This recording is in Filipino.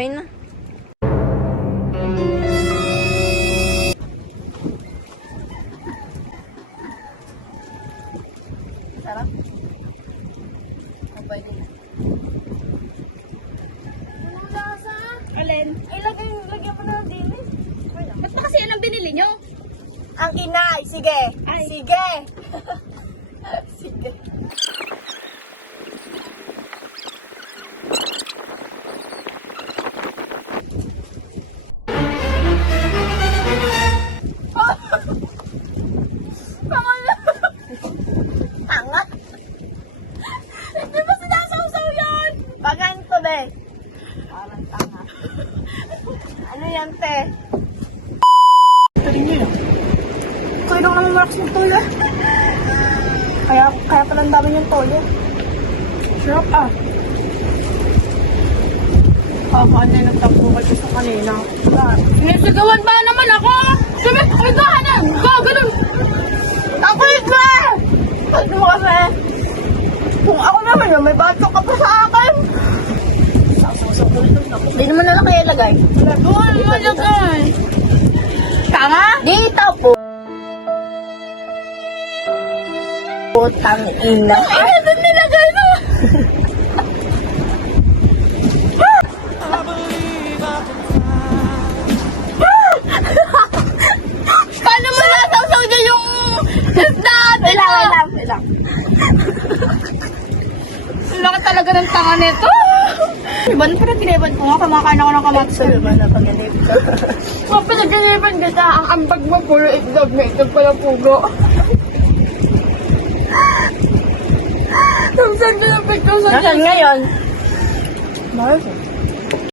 Okay na. Sarap. Abay din. Anong lasa? Alin? Ay, lagyan mo na din eh. Ba't pa kasi yan ang binili nyo? Ang inay, sige. Ay. Sige. Sige. Angat. Hindi ba sinasawsaw yan? Baganto, be. Parang tanga. Ano yan, te? Tarin niyo yan. Kaya lang naman malakas ng toyo. Kaya pala ang dami niyang toyo. Sarap ah. Ano yung nagtampo kayo sa kanina? Sinisigawan ba naman ako? Sabi, ikahanan! Go, ganun! Ako ika! Ano mo kasi? Kung ako naman yun, may batok ka pa sa akin. Hindi naman na lang kaya ilagay. Doon, malagay! Tanga? Dito po. Putang ina. Ay, doon nilagay mo! Paano mo nasawsaw niya yung isda? Wait lang. Laki talaga ng tanga nito. Iban pa na tiniban ko nga, kumakain ako ng kamatis. Sa'yo ba napaganip ka? Mga pinaginiban kita, ang ambag mo puro itlog na itlog pala pugo. Ang sarap na ng pagkasan. Nasaan ngayon? Mahal ko.